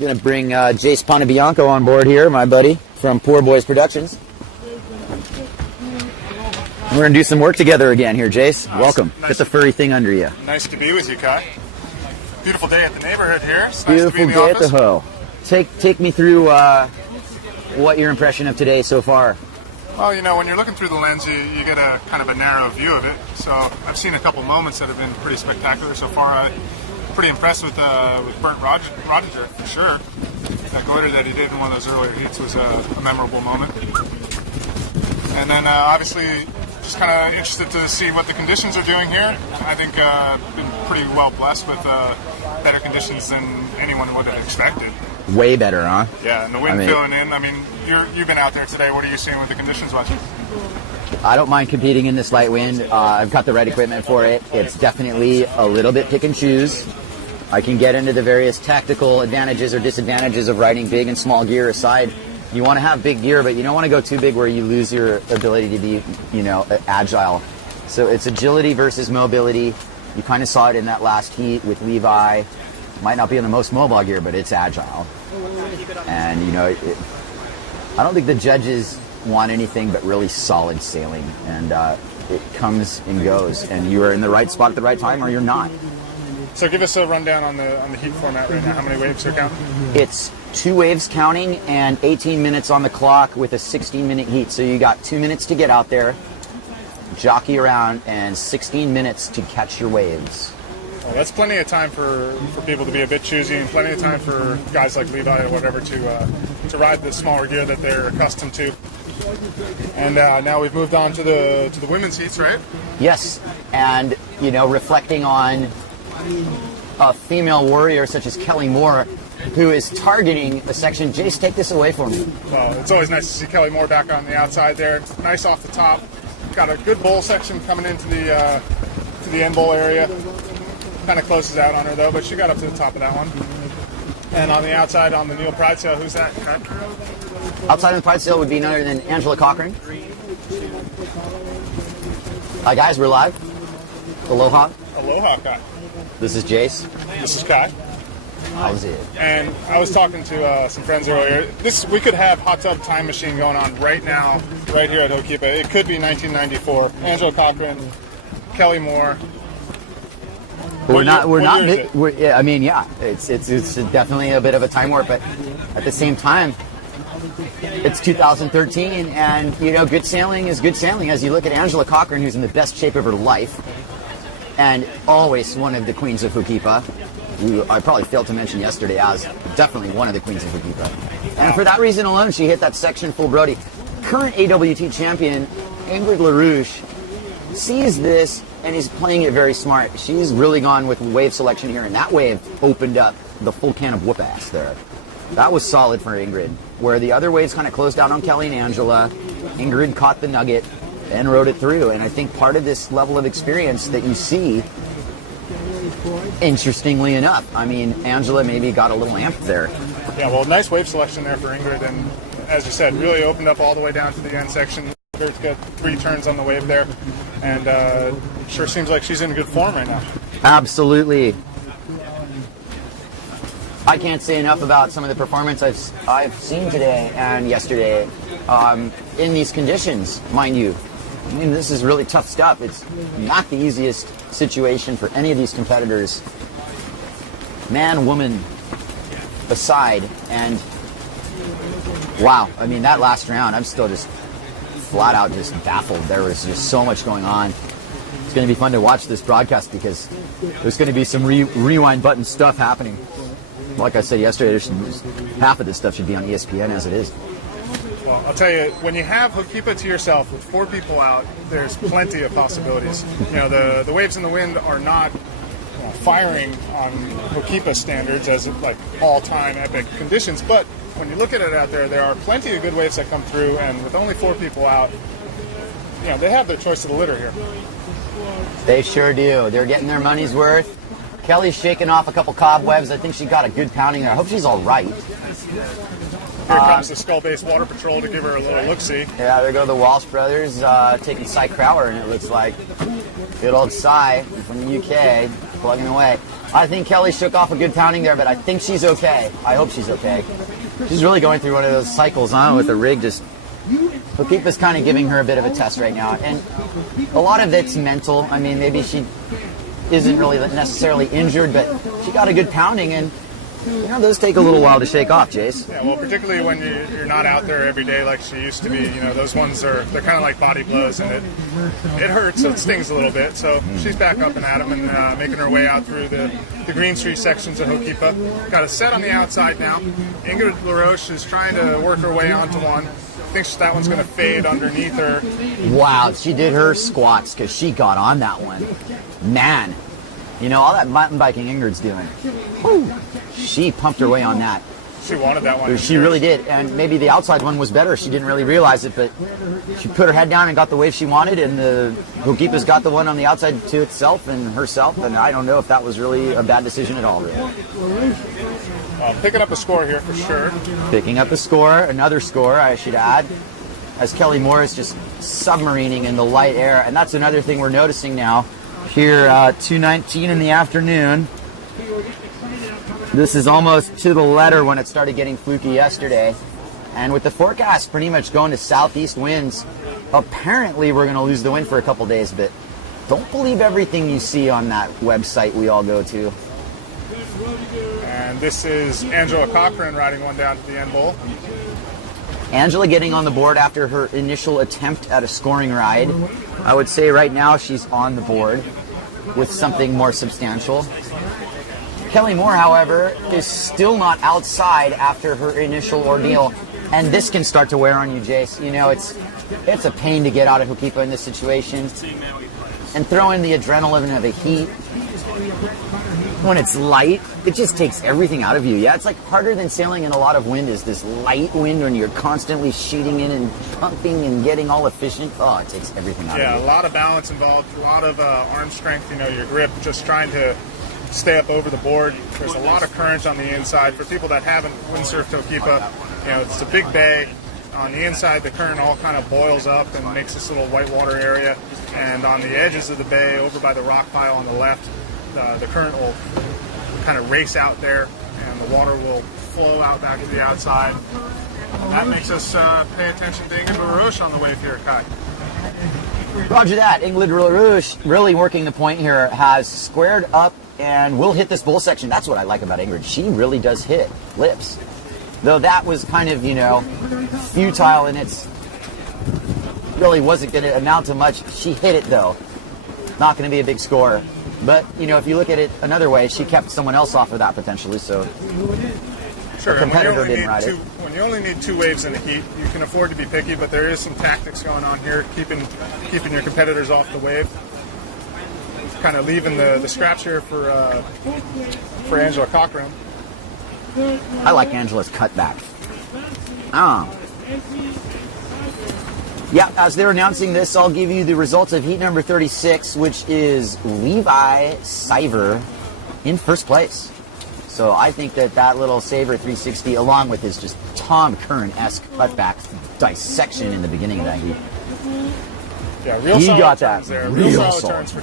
Gonna bring Jace Ponabianco on board here, my buddy from Poor Boys Productions. We're gonna do some work together again here, Jace. Awesome. Welcome. Nice. Get the furry thing under you. Nice to be with you, Kai. Beautiful day at the neighborhood here. It's Beautiful nice to be in the day office. at the Ho. Take me through what your impression of today so far. Well, you know, when you're looking through the lens, you get a kind of a narrow view of it. So I've seen a couple moments that have been pretty spectacular so far. I'm pretty impressed with Bernd Rodinger, for sure. That glitter that he did in one of those earlier heats was a memorable moment. And then obviously just kind of interested to see what the conditions are doing here. I think been pretty well blessed with better conditions than anyone would have expected. Way better, huh? Yeah, and the wind filling in. I mean, you've been out there today. What are you seeing with the conditions watching? I don't mind competing in this light wind. I've got the right equipment for it. It's definitely a little bit pick and choose. I can get into the various tactical advantages or disadvantages of riding big and small gear aside. You want to have big gear, but you don't want to go too big where you lose your ability to be, agile. So it's agility versus mobility. You kind of saw it in that last heat with Levi. Might not be in the most mobile gear, but it's agile. And, I don't think the judges want anything but really solid sailing. And it comes and goes. And you are in the right spot at the right time or you're not. So give us a rundown on the heat format right now. How many waves are counting? It's 2 waves counting and 18 minutes on the clock with a 16-minute heat. So you got 2 minutes to get out there, jockey around, and 16 minutes to catch your waves. Well, that's plenty of time for people to be a bit choosy, and plenty of time for guys like Levi or whatever to ride the smaller gear that they're accustomed to. And now we've moved on to the women's heats, right? Yes, and reflecting on a female warrior such as K.Moore, who is targeting a section. Jace, take this away for me. Well, it's always nice to see K.Moore back on the outside there. Nice off the top. Got a good bowl section coming into the end bowl area. Kind of closes out on her though, but she got up to the top of that one. And on the outside, on the Neil Pridesail, who's that? Okay. Outside of the Pridesail would be none other than A.Cochran. Hi guys, we're live. Aloha. Aloha, Kai. This is Jace. This is Kai. How's it? And I was talking to some friends earlier. We could have hot tub time machine going on right now, right here at Ho'okipa. It could be 1994. A.Cochran, K.Moore. It's definitely a bit of a time warp, but at the same time, it's 2013, and good sailing is good sailing. As you look at A.Cochran, who's in the best shape of her life, and always one of the queens of Ho'okipa, who I probably failed to mention yesterday as definitely one of the queens of Ho'okipa. And for that reason alone, she hit that section full Brody. Current AWT champion, Ingrid Larouche, sees this and is playing it very smart. She's really gone with wave selection here, and that wave opened up the full can of whoop ass there. That was solid for Ingrid. Where the other waves kind of closed out on Kelly and Angela, Ingrid caught the nugget and rode it through. And I think part of this level of experience that you see, interestingly enough, Angela maybe got a little amped there. Yeah, well, nice wave selection there for Ingrid, and as you said, really opened up all the way down to the end section. Ingrid's got 3 turns on the wave there, and sure seems like she's in good form right now. Absolutely. I can't say enough about some of the performance I've seen today and yesterday in these conditions, mind you. This is really tough stuff. It's not the easiest situation for any of these competitors, man, woman aside. And wow, that last round, I'm still just flat out just baffled. There was just so much going on. It's going to be fun to watch this broadcast because there's going to be some rewind button stuff happening. Like I said yesterday, half of this stuff should be on ESPN as it is. Well, I'll tell you, when you have Ho'okipa to yourself with 4 people out, there's plenty of possibilities. The waves in the wind are not firing on Ho'okipa standards as like all-time epic conditions, but when you look at it out there, there are plenty of good waves that come through, and with only 4 people out, they have their choice of the litter here. They sure do. They're getting their money's worth. Kelly's shaking off a couple cobwebs. I think she got a good pounding there. I hope she's all right. Here comes the Skull-Based Water Patrol to give her a little look-see. Yeah, there go the Walsh brothers taking Cy Crowler, and it looks like good old Cy from the UK plugging away. I think Kelly shook off a good pounding there, but I think she's okay. I hope she's okay. She's really going through one of those cycles, with the rig just... Hokipa's kind of giving her a bit of a test right now. And a lot of it's mental. I mean, maybe she isn't really necessarily injured, but she got a good pounding, and those take a little while to shake off, Jace. Yeah, well, particularly when you're not out there every day like she used to be. Those ones they're kind of like body blows, and it hurts, so it stings a little bit. So she's back up and at them and making her way out through the green street sections of Hokipa. Got a set on the outside now. Ingrid Larouche is trying to work her way onto one. Thinks that one's going to fade underneath her. Wow, she did her squats because she got on that one. Man, all that mountain biking Ingrid's doing. Whew, she pumped her way on that. She wanted that one. She really did, and maybe the outside one was better. She didn't really realize it, but she put her head down and got the wave she wanted, and the Hokipa's got the one on the outside to itself and herself, and I don't know if that was really a bad decision at all, really. Picking up a score here for sure. Picking up a score, another score, I should add, as K.Moore is just submarining in the light air, and that's another thing we're noticing now. Here, 2:19 in the afternoon. This is almost to the letter when it started getting fluky yesterday. And with the forecast pretty much going to southeast winds, apparently we're going to lose the wind for a couple days, but don't believe everything you see on that website we all go to. And this is A.Cochran riding one down to the end bowl. Angela getting on the board after her initial attempt at a scoring ride. I would say right now she's on the board with something more substantial. K.Moore, however, is still not outside after her initial ordeal, and this can start to wear on you, Jace. It's a pain to get out of Hokipa in this situation, and throw in the adrenaline of the heat. When it's light, it just takes everything out of you. Yeah, it's like harder than sailing in a lot of wind is this light wind when you're constantly sheeting in and pumping and getting all efficient. Oh, it takes everything out of you. Yeah, a lot of balance involved, a lot of arm strength, your grip, just trying to stay up over the board. There's a lot of current on the inside. For people that haven't windsurfed Hokipa, it's a big bay. On the inside, the current all kind of boils up and makes this little whitewater area. And on the edges of the bay, over by the rock pile on the left, the current will kind of race out there, and the water will flow out back to the outside. That makes us pay attention to Ingrid Larouche on the wave here at Kai. Roger that. Ingrid Larouche, really working the point here, has squared up and will hit this bowl section. That's what I like about Ingrid. She really does hit lips. Though that was kind of, futile, and it's really wasn't going to amount to much. She hit it, though. Not going to be a big score. But, if you look at it another way, she kept someone else off of that potentially, so sure, the competitor didn't ride it. When you only need 2 waves in the heat, you can afford to be picky, but there is some tactics going on here, keeping your competitors off the wave. Kind of leaving the scratch here for A.Cochran. I like Angela's cutback. Yeah, as they're announcing this, I'll give you the results of heat number 36, which is Levi Siver in first place. So I think that little Saver 360, along with his just Tom Curran-esque cutback dissection in the beginning of that heat. Yeah, real he solid got turns that. there. Real solid turns for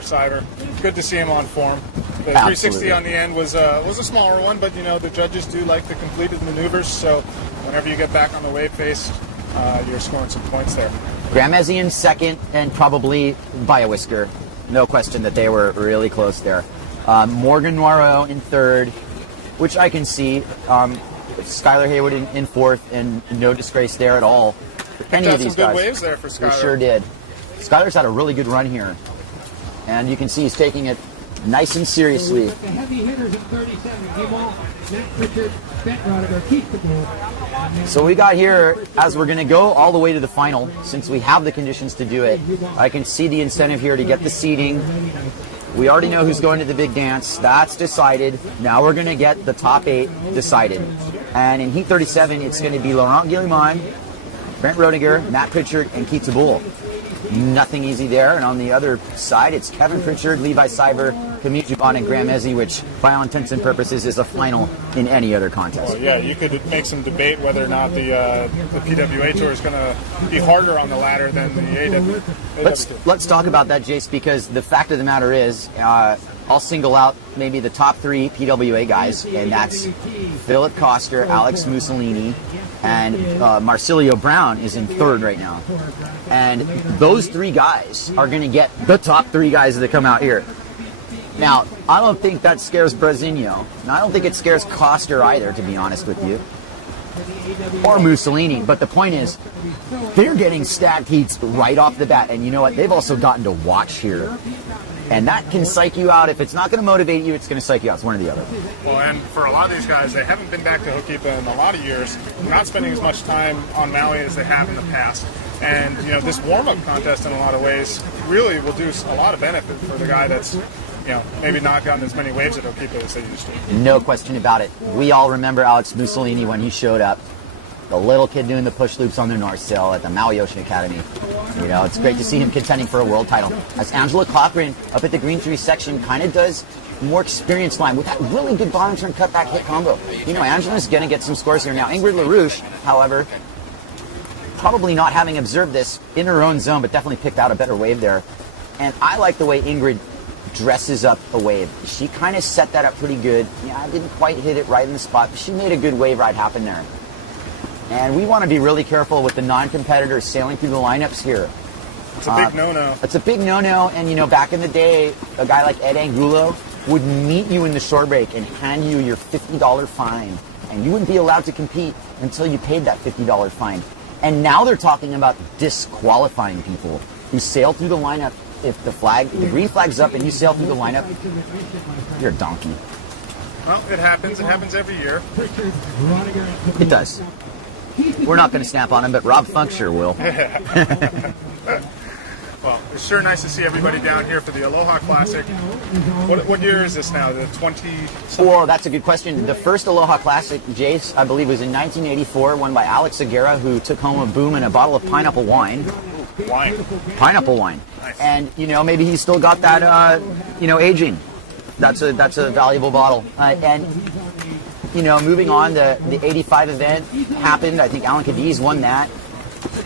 Siver. Good to see him on form. The Absolutely. 360 on the end was a smaller one, but the judges do like the completed maneuvers. So whenever you get back on the wave face, you're scoring some points there. Gramezi in second, and probably by a whisker. No question that they were really close there. Morgan Noiro in third, which I can see. Skylar Haywood in fourth, and no disgrace there at all. Any of these some guys. good waves there for Skylar. They sure did. Skylar's had a really good run here, and you can see he's taking it nice and seriously. The heavy hitters at 37, K.Moore, Matt Richard, Bet Roddiger, keep the ball. So we got here, as we're going to go all the way to the final, since we have the conditions to do it, I can see the incentive here to get the seeding. We already know who's going to the big dance. That's decided. Now we're going to get the top 8 decided. And in Heat 37, it's going to be Laurent Guillemot, Brent Rodiger, Matt Pritchard, and Keith Tabul. Nothing easy there. And on the other side, it's Kevin Pritchard, Levi Siver, Camille Jubon, and Graham Ezzi, which, by all intents and purposes, is a final in any other contest. Well, yeah, you could make some debate whether or not the PWA Tour is going to be harder on the ladder than the AW. Let's talk about that, Jace, because the fact of the matter is, I'll single out maybe the top 3 PWA guys, and that's Philip Koster, Alex Mussolini, and Marcilio Brown is in 3rd right now. And those 3 guys are going to get the top 3 guys that come out here. Now, I don't think that scares Brazinho, and I don't think it scares Koster either, to be honest with you, or Mussolini. But the point is, they're getting stacked heats right off the bat, and you know what? They've also gotten to watch here. And that can psych you out. If it's not going to motivate you, it's going to psych you out. It's one or the other. Well, and for a lot of these guys, they haven't been back to Hokipa in a lot of years. They're not spending as much time on Maui as they have in the past. And, you know, this warm-up contest in a lot of ways really will do a lot of benefit for the guy that's, you know, maybe not gotten as many waves at Hokipa as they used to. No question about it. We all remember Alex Mussolini when he showed up. The little kid doing the push loops on the North Sail at the Maui Ocean Academy. You know, it's great to see him contending for a world title. As A.Cochran up at the green 3 section kind of does more experience line with that really good bottom turn cutback hit combo. You know, Angela's going to get some scores here now. Ingrid Larouche, however, probably not having observed this in her own zone, but definitely picked out a better wave there. And I like the way Ingrid dresses up a wave. She kind of set that up pretty good. Yeah, I didn't quite hit it right in the spot, but she made a good wave ride happen there. And we want to be really careful with the non-competitors sailing through the lineups here. It's a big no-no. It's a big no-no, and you know, back in the day, a guy like Ed Angulo would meet you in the shore break and hand you your $50 fine, and you wouldn't be allowed to compete until you paid that $50 fine. And now they're talking about disqualifying people who sail through the lineup. If the green flag's up and you sail through the lineup, you're a donkey. Well, it happens. It happens every year. It does. We're not going to snap on him, but Rob Funk sure will. Well, it's sure nice to see everybody down here for the Aloha Classic. What year is this now? The 20-something? Well, that's a good question. The first Aloha Classic, Jace, I believe, was in 1984, won by Alex Aguirre, who took home a boom and a bottle of pineapple wine. Pineapple wine. Nice. And, you know, maybe he's still got that, aging. That's a valuable bottle. And, you know, moving on, the 85 event happened. I think Alan Cadiz won that.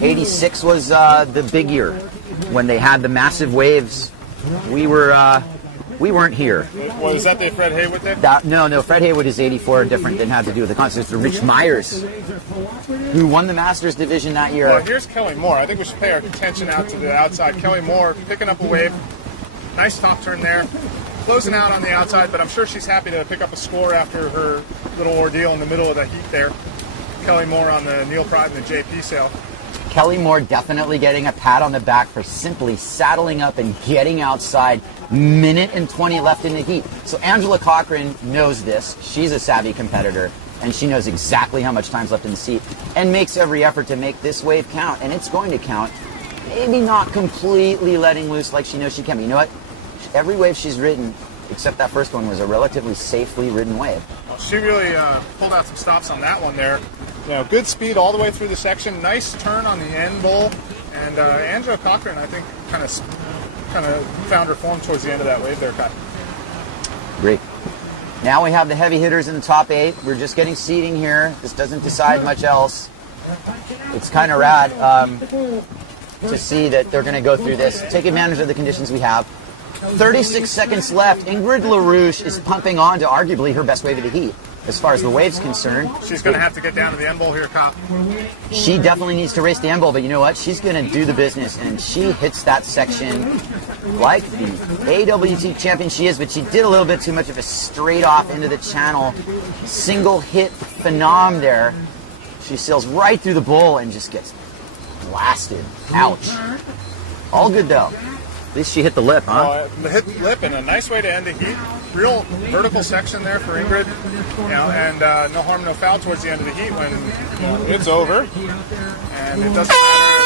86 was the big year when they had the massive waves. We weren't here. Well, is that the Fred Haywood thing? No, Fred Haywood is 84, different, didn't have to do with the contest. It's Rich Myers, who won the Masters division that year. Well, here's K.Moore. I think we should pay our attention out to the outside. K.Moore picking up a wave. Nice top turn there. Closing out on the outside, but I'm sure she's happy to pick up a score after her little ordeal in the middle of the heat there. K.Moore on the Neil Pride and the JP sail. K.Moore definitely getting a pat on the back for simply saddling up and getting outside. Minute and 20 left in the heat. So A.Cochran knows this. She's a savvy competitor, and she knows exactly how much time's left in the seat and makes every effort to make this wave count, and it's going to count. Maybe not completely letting loose like she knows she can, but you know what? Every wave she's ridden, except that first one, was a relatively safely ridden wave. Well, she really pulled out some stops on that one there. You know, good speed all the way through the section. Nice turn on the end bowl. And A.Cochran, I think, kind of found her form towards the end of that wave there, Cut. Great. Now we have the heavy hitters in the top 8. We're just getting seating here. This doesn't decide much else. It's kind of rad to see that they're going to go through this. Take advantage of the conditions we have. 36 seconds left. Ingrid Larouche is pumping on to arguably her best wave of the heat, as far as the wave's concerned. She's going to have to get down to the end bowl here, Cop. She definitely needs to race the end bowl, but you know what? She's going to do the business, and she hits that section like the AWT champion she is, but she did a little bit too much of a straight off into the channel. Single hit phenom there. She sails right through the bowl and just gets blasted. Ouch. All good, though. At least she hit the lip, huh? Hit the lip, and a nice way to end the heat. Real vertical section there for Ingrid, you know, and no harm, no foul towards the end of the heat when it's over. And it doesn't matter